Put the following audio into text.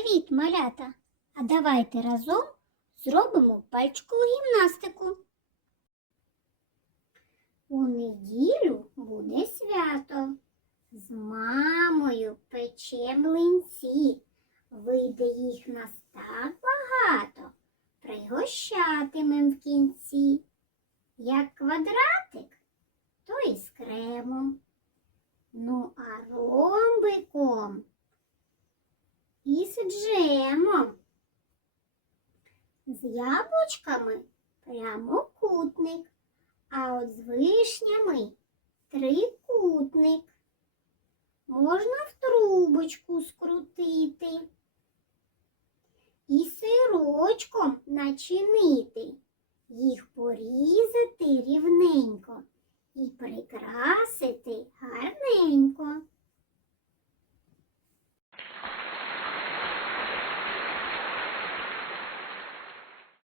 Привіт, малята! А давайте разом зробимо пальчикову гімнастику. У неділю буде свято. З мамою пече млинці. Вийде їх нас так багато, пригощатимем в кінці. Як квадратик, то і з кремом. Ну, а ромбиком і з джемом. З яблучками прямокутник, а от з вишнями трикутник. Можна в трубочку скрутити і сирочком начинити, їх порізати рівненько і прикрасити.